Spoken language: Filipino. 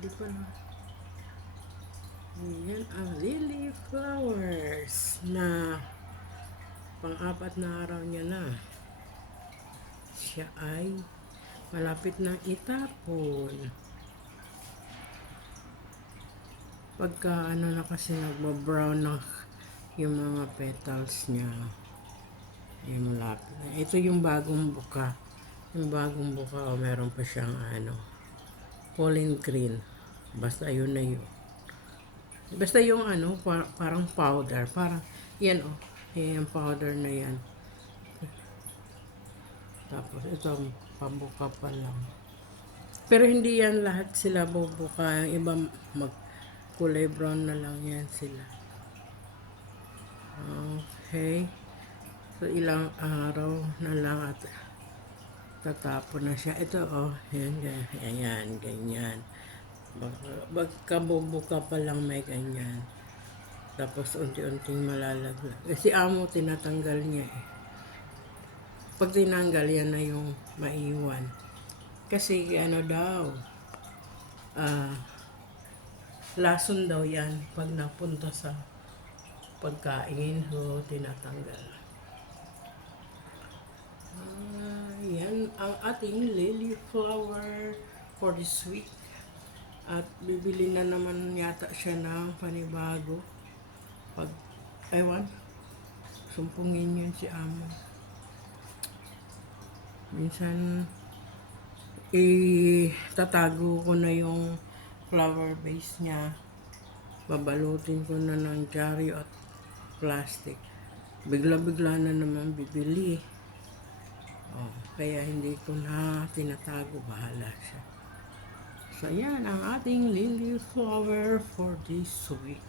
Hindi pa na. Ayan ang lily flowers na pang-apat na araw niya na. Siya ay malapit ng itapon. Pagka ano na kasi nagba-brown na yung mga petals niya. Yung malapit na. Ito yung bagong buka. Yung bagong buka meron pa siyang pollen green. Basta yun na yun. Basta yung parang powder. Parang, yan yan yung powder na yan. Tapos ito, pabuka pa lang. Pero hindi yan lahat sila bubuka. Yung iba kulay brown na lang yan sila. Okay. So ilang araw na lang at tatapon na siya. Ito yan, ganyan. Pagkabubuka pa lang may ganyan. Tapos unti-unting malalaglag. Si amo tinatanggal niya eh. Pag tinanggal yan na yung maiwan. Kasi lason daw yan pag napunta sa pagkain. So tinatanggal. Yan ang ating lily flower for this week. At bibili na naman yata siya ng panibago. Pag, sumpungin yun si amo. Minsan, tatago ko na yung flower base niya. Babalutin ko na ng dyaryo at plastic. Bigla-bigla na naman bibili. Kaya hindi ko na tinatago. Bahala siya. So, yan ang ating lily flower for this week.